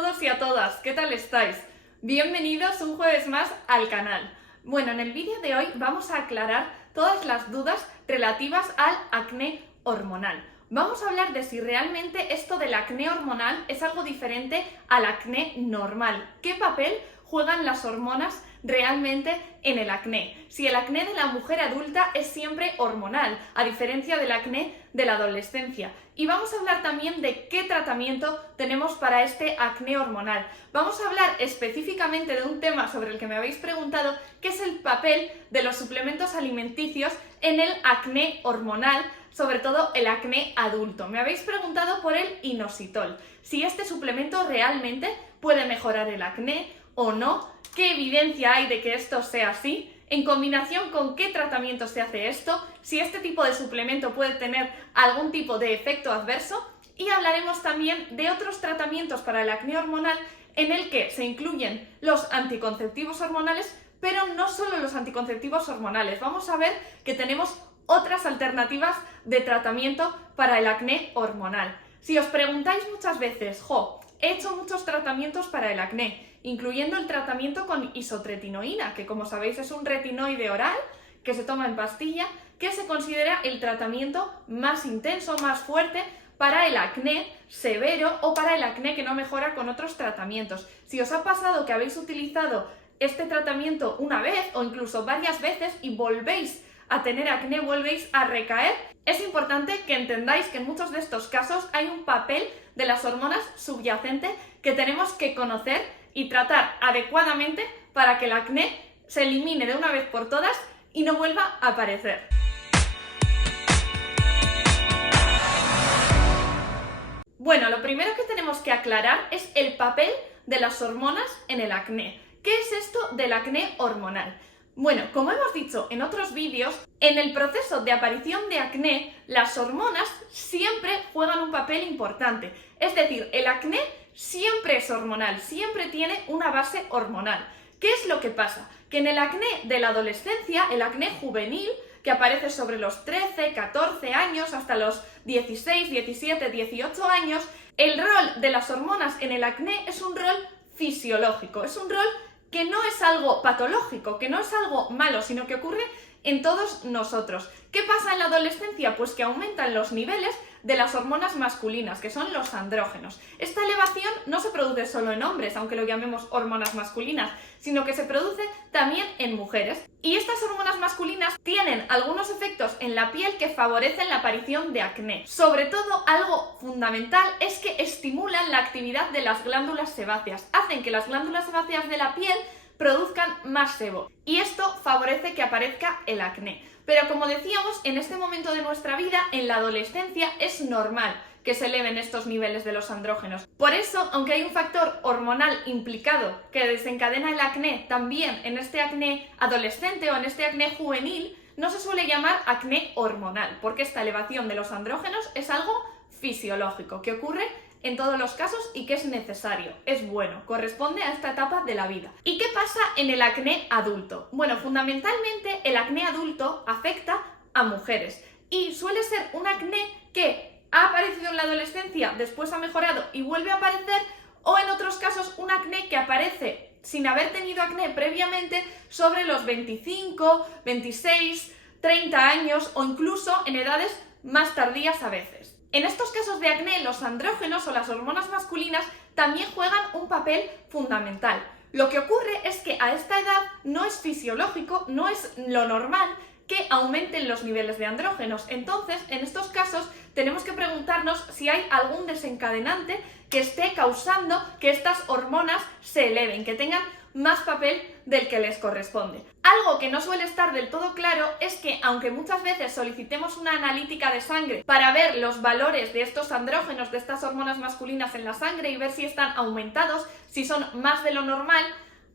todos y a todas, ¿qué tal estáis? Bienvenidos un jueves más al canal. Bueno, en el vídeo de hoy vamos a aclarar todas las dudas relativas al acné hormonal. Vamos a hablar de si realmente esto del acné hormonal es algo diferente al acné normal. ¿Qué papel juegan las hormonas realmente en el acné? Si el acné de la mujer adulta es siempre hormonal, a diferencia del acné de la adolescencia. Y vamos a hablar también de qué tratamiento tenemos para este acné hormonal. Vamos a hablar específicamente de un tema sobre el que me habéis preguntado, que es el papel de los suplementos alimenticios en el acné hormonal, sobre todo el acné adulto. Me habéis preguntado por el inositol, si este suplemento realmente puede mejorar el acné o no, qué evidencia hay de que esto sea así, en combinación con qué tratamiento se hace esto, si este tipo de suplemento puede tener algún tipo de efecto adverso, y hablaremos también de otros tratamientos para el acné hormonal en el que se incluyen los anticonceptivos hormonales, pero no solo los anticonceptivos hormonales. Vamos a ver que tenemos otras alternativas de tratamiento para el acné hormonal. Si os preguntáis muchas veces, he hecho muchos tratamientos para el acné, incluyendo el tratamiento con isotretinoína, que como sabéis es un retinoide oral que se toma en pastilla, que se considera el tratamiento más intenso, más fuerte para el acné severo o para el acné que no mejora con otros tratamientos. Si os ha pasado que habéis utilizado este tratamiento una vez o incluso varias veces y volvéis a tener acné, volvéis a recaer, es importante que entendáis que en muchos de estos casos hay un papel de las hormonas subyacente que tenemos que conocer y tratar adecuadamente para que el acné se elimine de una vez por todas y no vuelva a aparecer. Bueno, lo primero que tenemos que aclarar es el papel de las hormonas en el acné. ¿Qué es esto del acné hormonal? Bueno, como hemos dicho en otros vídeos, en el proceso de aparición de acné, las hormonas siempre juegan un papel importante. Es decir, el acné siempre es hormonal, siempre tiene una base hormonal. ¿Qué es lo que pasa? Que en el acné de la adolescencia, el acné juvenil, que aparece sobre los 13, 14 años, hasta los 16, 17, 18 años, el rol de las hormonas en el acné es un rol fisiológico, es un rol que no es algo patológico, que no es algo malo, sino que ocurre en todos nosotros. ¿Qué pasa en la adolescencia? Pues que aumentan los niveles de las hormonas masculinas, que son los andrógenos. Esta elevación no se produce solo en hombres, aunque lo llamemos hormonas masculinas, sino que se produce también en mujeres. Y estas hormonas masculinas tienen algunos efectos en la piel que favorecen la aparición de acné. Sobre todo, algo fundamental es que estimulan la actividad de las glándulas sebáceas, hacen que las glándulas sebáceas de la piel produzcan más sebo, y esto favorece que aparezca el acné. Pero como decíamos, en este momento de nuestra vida, en la adolescencia, es normal que se eleven estos niveles de los andrógenos. Por eso, aunque hay un factor hormonal implicado que desencadena el acné también en este acné adolescente o en este acné juvenil, no se suele llamar acné hormonal, porque esta elevación de los andrógenos es algo fisiológico que ocurre en todos los casos y que es necesario, es bueno, corresponde a esta etapa de la vida. ¿Y qué pasa en el acné adulto? Bueno, fundamentalmente el acné adulto afecta a mujeres y suele ser un acné que ha aparecido en la adolescencia, después ha mejorado y vuelve a aparecer, o en otros casos un acné que aparece sin haber tenido acné previamente sobre los 25, 26, 30 años o incluso en edades más tardías a veces. En estos casos de acné, los andrógenos o las hormonas masculinas también juegan un papel fundamental. Lo que ocurre es que a esta edad no es fisiológico, no es lo normal que aumenten los niveles de andrógenos. Entonces, en estos casos, tenemos que preguntarnos si hay algún desencadenante que esté causando que estas hormonas se eleven, que tengan más papel del que les corresponde. Algo que no suele estar del todo claro es que, aunque muchas veces solicitemos una analítica de sangre para ver los valores de estos andrógenos, de estas hormonas masculinas en la sangre y ver si están aumentados, si son más de lo normal,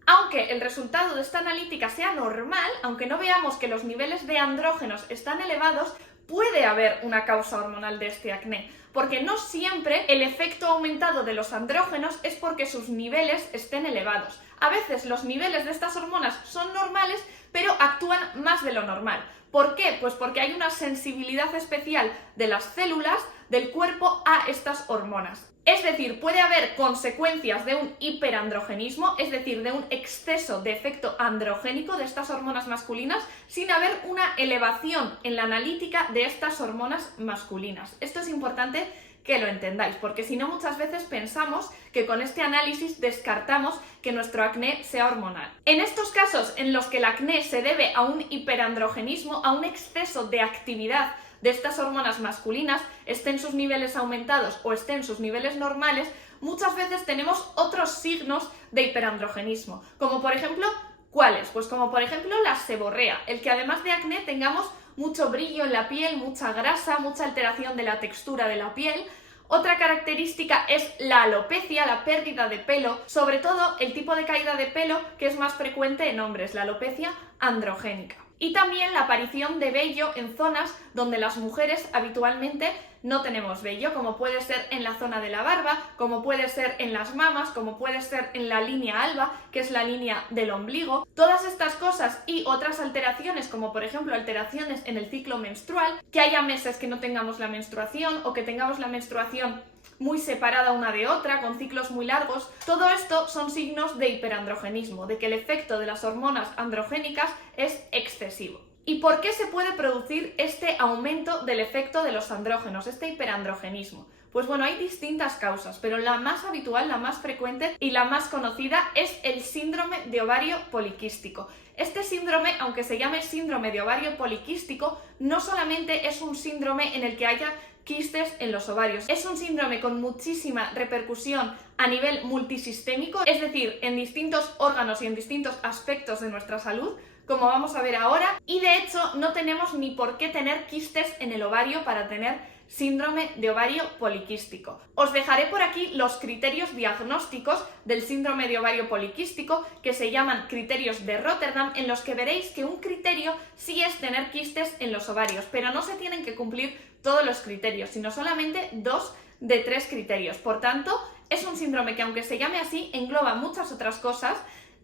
aunque el resultado de esta analítica sea normal, aunque no veamos que los niveles de andrógenos están elevados, puede haber una causa hormonal de este acné. porque no siempre el efecto aumentado de los andrógenos es porque sus niveles estén elevados. A veces los niveles de estas hormonas son normales, pero actúan más de lo normal. ¿Por qué? Pues porque hay una sensibilidad especial de las células del cuerpo a estas hormonas. Es decir, puede haber consecuencias de un hiperandrogenismo, es decir, de un exceso de efecto androgénico de estas hormonas masculinas, sin haber una elevación en la analítica de estas hormonas masculinas. Esto es importante que lo entendáis, porque si no muchas veces pensamos que con este análisis descartamos que nuestro acné sea hormonal. En estos casos en los que el acné se debe a un hiperandrogenismo, a un exceso de actividad de estas hormonas masculinas, estén sus niveles aumentados o estén sus niveles normales, muchas veces tenemos otros signos de hiperandrogenismo, como por ejemplo, ¿cuáles? Pues como por ejemplo la seborrea, el que además de acné tengamos mucho brillo en la piel, mucha grasa, mucha alteración de la textura de la piel. Otra característica es la alopecia, la pérdida de pelo, sobre todo el tipo de caída de pelo que es más frecuente en hombres, la alopecia androgénica. Y también la aparición de vello en zonas donde las mujeres habitualmente no tenemos vello, como puede ser en la zona de la barba, como puede ser en las mamas, como puede ser en la línea alba, que es la línea del ombligo. Todas estas cosas y otras alteraciones, como por ejemplo alteraciones en el ciclo menstrual, que haya meses que no tengamos la menstruación o que tengamos la menstruación muy separada una de otra, con ciclos muy largos, todo esto son signos de hiperandrogenismo, de que el efecto de las hormonas androgénicas es excesivo. ¿Y por qué se puede producir este aumento del efecto de los andrógenos, este hiperandrogenismo? Pues bueno, hay distintas causas, pero la más habitual, la más frecuente y la más conocida es el síndrome de ovario poliquístico. Este síndrome, aunque se llame síndrome de ovario poliquístico, no solamente es un síndrome en el que haya quistes en los ovarios. Es un síndrome con muchísima repercusión a nivel multisistémico, es decir, en distintos órganos y en distintos aspectos de nuestra salud, como vamos a ver ahora, y de hecho no tenemos ni por qué tener quistes en el ovario para tener síndrome de ovario poliquístico. Os dejaré por aquí los criterios diagnósticos del síndrome de ovario poliquístico, que se llaman criterios de Rotterdam, en los que veréis que un criterio sí es tener quistes en los ovarios, pero no se tienen que cumplir todos los criterios, sino solamente 2 de 3 criterios. Por tanto, es un síndrome que, aunque se llame así, engloba muchas otras cosas,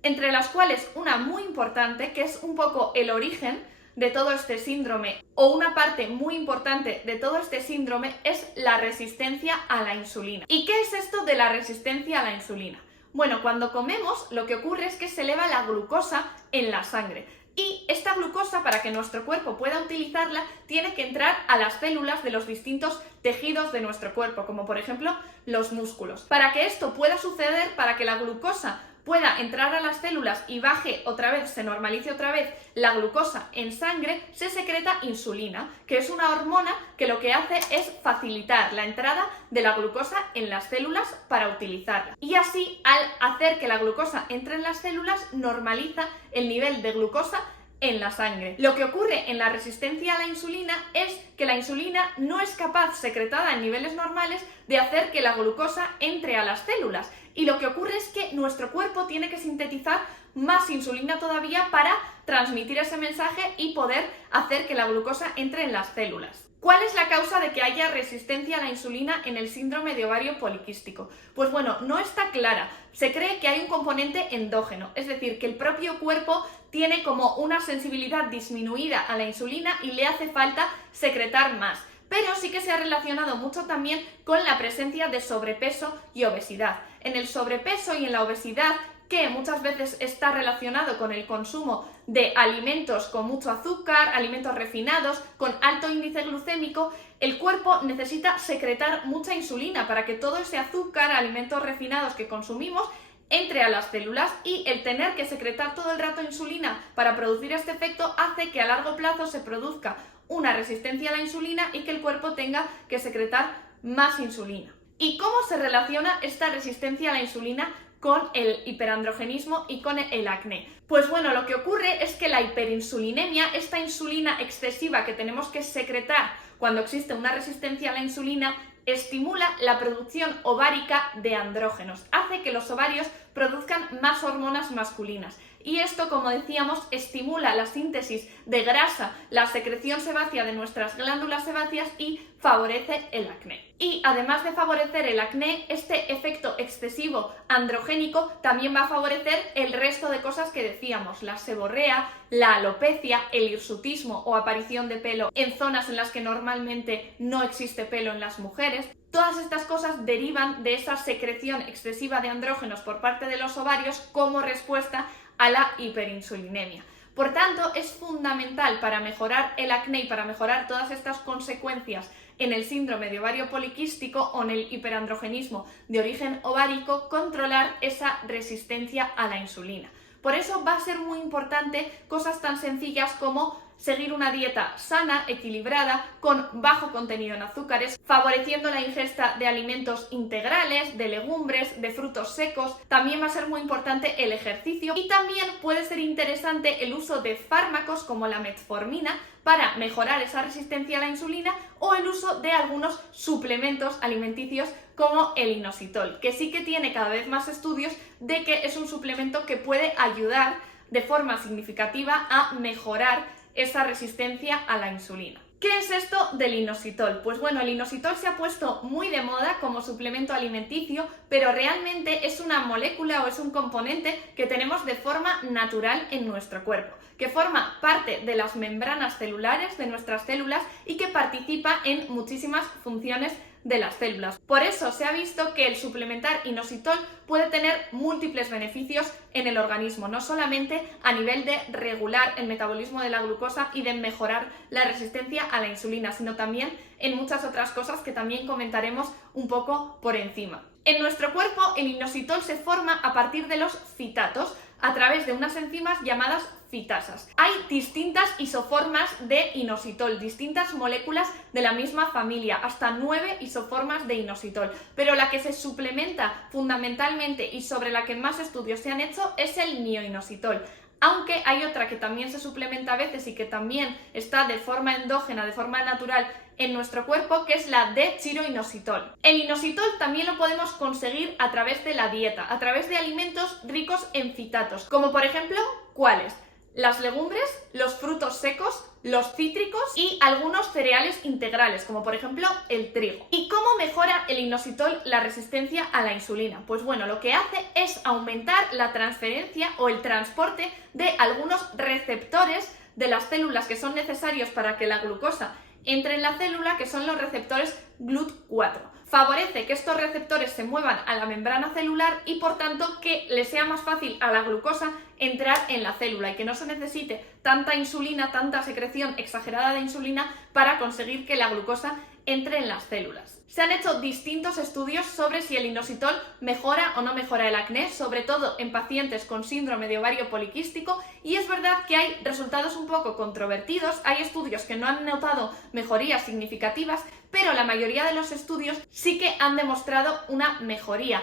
entre las cuales una muy importante, que es un poco el origen de todo este síndrome, o una parte muy importante de todo este síndrome, es la resistencia a la insulina. ¿Y qué es esto de la resistencia a la insulina? Bueno, cuando comemos lo que ocurre es que se eleva la glucosa en la sangre. Y esta glucosa, para que nuestro cuerpo pueda utilizarla, tiene que entrar a las células de los distintos tejidos de nuestro cuerpo, como por ejemplo los músculos. Para que esto pueda suceder, para que la glucosa pueda entrar a las células y baje otra vez, se normalice otra vez la glucosa en sangre, se secreta insulina, que es una hormona que lo que hace es facilitar la entrada de la glucosa en las células para utilizarla. Y así, al hacer que la glucosa entre en las células, normaliza el nivel de glucosa en la sangre. Lo que ocurre en la resistencia a la insulina es que la insulina no es capaz, secretada en niveles normales, de hacer que la glucosa entre a las células. Y lo que ocurre es que nuestro cuerpo tiene que sintetizar más insulina todavía para transmitir ese mensaje y poder hacer que la glucosa entre en las células. ¿Cuál es la causa de que haya resistencia a la insulina en el síndrome de ovario poliquístico? Pues bueno, no está clara. Se cree que hay un componente endógeno, es decir, que el propio cuerpo tiene como una sensibilidad disminuida a la insulina y le hace falta secretar más. Pero sí que se ha relacionado mucho también con la presencia de sobrepeso y obesidad. En el sobrepeso y en la obesidad, que muchas veces está relacionado con el consumo de alimentos con mucho azúcar, alimentos refinados, con alto índice glucémico, el cuerpo necesita secretar mucha insulina para que todo ese azúcar, alimentos refinados que consumimos, entre a las células, y el tener que secretar todo el rato insulina para producir este efecto hace que a largo plazo se produzca una resistencia a la insulina y que el cuerpo tenga que secretar más insulina. ¿Y cómo se relaciona esta resistencia a la insulina con el hiperandrogenismo y con el acné? Pues bueno, lo que ocurre es que la hiperinsulinemia, esta insulina excesiva que tenemos que secretar cuando existe una resistencia a la insulina, estimula la producción ovárica de andrógenos, hace que los ovarios produzcan más hormonas masculinas. y esto, como decíamos, estimula la síntesis de grasa, la secreción sebácea de nuestras glándulas sebáceas y favorece el acné. Y además de favorecer el acné, este efecto excesivo androgénico también va a favorecer el resto de cosas que decíamos, la seborrea, la alopecia, el hirsutismo o aparición de pelo en zonas en las que normalmente no existe pelo en las mujeres. Todas estas cosas derivan de esa secreción excesiva de andrógenos por parte de los ovarios como respuesta a la hiperinsulinemia. Por tanto, es fundamental para mejorar el acné y para mejorar todas estas consecuencias en el síndrome de ovario poliquístico o en el hiperandrogenismo de origen ovárico, controlar esa resistencia a la insulina. Por eso va a ser muy importante cosas tan sencillas como seguir una dieta sana, equilibrada, con bajo contenido en azúcares, favoreciendo la ingesta de alimentos integrales, de legumbres, de frutos secos. También va a ser muy importante el ejercicio y también puede ser interesante el uso de fármacos como la metformina para mejorar esa resistencia a la insulina o el uso de algunos suplementos alimenticios como el inositol, que sí que tiene cada vez más estudios de que es un suplemento que puede ayudar de forma significativa a mejorar esa resistencia a la insulina. ¿Qué es esto del inositol? Pues bueno, el inositol se ha puesto muy de moda como suplemento alimenticio, pero realmente es una molécula o es un componente que tenemos de forma natural en nuestro cuerpo, que forma parte de las membranas celulares de nuestras células y que participa en muchísimas funciones de las células. Por eso se ha visto que el suplementar inositol puede tener múltiples beneficios en el organismo, no solamente a nivel de regular el metabolismo de la glucosa y de mejorar la resistencia a la insulina, sino también en muchas otras cosas que también comentaremos un poco por encima. En nuestro cuerpo el inositol se forma a partir de los fitatos a través de unas enzimas llamadas fitasas. Hay distintas isoformas de inositol, distintas moléculas de la misma familia, hasta 9 isoformas de inositol, pero la que se suplementa fundamentalmente y sobre la que más estudios se han hecho es el nioinositol. Aunque hay otra que también se suplementa a veces y que también está de forma endógena, de forma natural en nuestro cuerpo, que es la de chiroinositol. El inositol también lo podemos conseguir a través de la dieta, a través de alimentos ricos en fitatos, como por ejemplo, ¿cuáles? Las legumbres, los frutos secos, los cítricos y algunos cereales integrales, como por ejemplo el trigo. ¿Y cómo mejora el inositol la resistencia a la insulina? Pues bueno, lo que hace es aumentar la transferencia o el transporte de algunos receptores de las células que son necesarios para que la glucosa entre en la célula, que son los receptores GLUT4. Favorece que estos receptores se muevan a la membrana celular y por tanto que le sea más fácil a la glucosa entrar en la célula y que no se necesite tanta insulina, tanta secreción exagerada de insulina para conseguir que la glucosa entre en las células. Se han hecho distintos estudios sobre si el inositol mejora o no mejora el acné, sobre todo en pacientes con síndrome de ovario poliquístico, y es verdad que hay resultados un poco controvertidos, hay estudios que no han notado mejorías significativas, pero la mayoría de los estudios sí que han demostrado una mejoría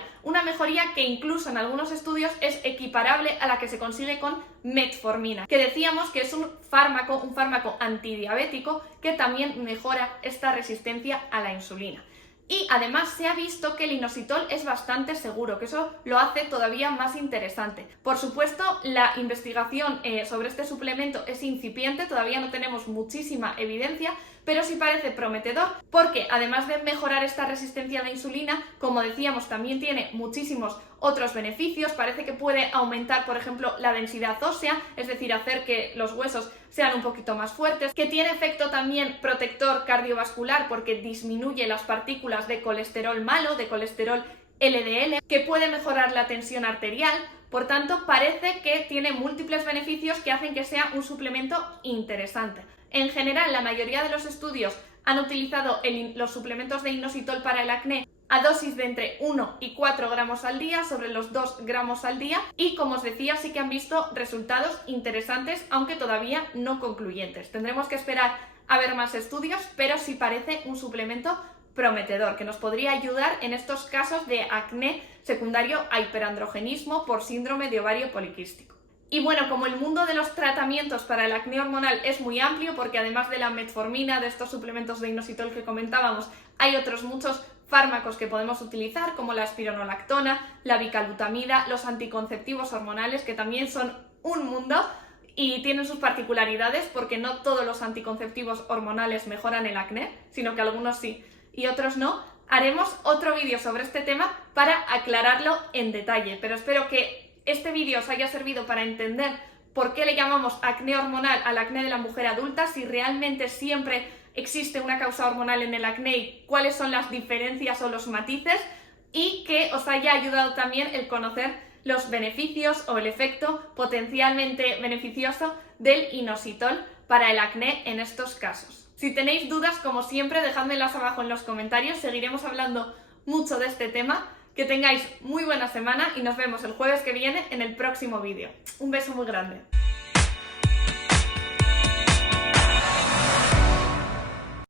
que incluso en algunos estudios es equiparable a la que se consigue con metformina, que decíamos que es un fármaco antidiabético que también mejora esta resistencia a la insulina. Y además se ha visto que el inositol es bastante seguro, que eso lo hace todavía más interesante. Por supuesto, la investigación sobre este suplemento es incipiente, todavía no tenemos muchísima evidencia, pero sí parece prometedor porque además de mejorar esta resistencia a la insulina, como decíamos, también tiene muchísimos otros beneficios. Parece que puede aumentar, por ejemplo, la densidad ósea, es decir, hacer que los huesos sean un poquito más fuertes, que tiene efecto también protector cardiovascular porque disminuye las partículas de colesterol malo, de colesterol LDL, que puede mejorar la tensión arterial. Por tanto, parece que tiene múltiples beneficios que hacen que sea un suplemento interesante. En general, la mayoría de los estudios han utilizado los suplementos de inositol para el acné a dosis de entre 1 y 4 gramos al día, sobre los 2 gramos al día, y como os decía, sí que han visto resultados interesantes, aunque todavía no concluyentes. Tendremos que esperar a ver más estudios, pero sí parece un suplemento prometedor, que nos podría ayudar en estos casos de acné secundario a hiperandrogenismo por síndrome de ovario poliquístico. Y bueno, como el mundo de los tratamientos para el acné hormonal es muy amplio, porque además de la metformina, de estos suplementos de inositol que comentábamos, hay otros muchos fármacos que podemos utilizar, como la espironolactona, la bicalutamida, los anticonceptivos hormonales, que también son un mundo y tienen sus particularidades porque no todos los anticonceptivos hormonales mejoran el acné, sino que algunos sí y otros no. Haremos otro vídeo sobre este tema para aclararlo en detalle, pero espero que este vídeo os haya servido para entender por qué le llamamos acné hormonal al acné de la mujer adulta, si realmente siempre existe una causa hormonal en el acné y cuáles son las diferencias o los matices, y que os haya ayudado también el conocer los beneficios o el efecto potencialmente beneficioso del inositol para el acné en estos casos. Si tenéis dudas, como siempre, dejádmelas abajo en los comentarios, seguiremos hablando mucho de este tema. Que tengáis muy buena semana y nos vemos el jueves que viene en el próximo vídeo. Un beso muy grande.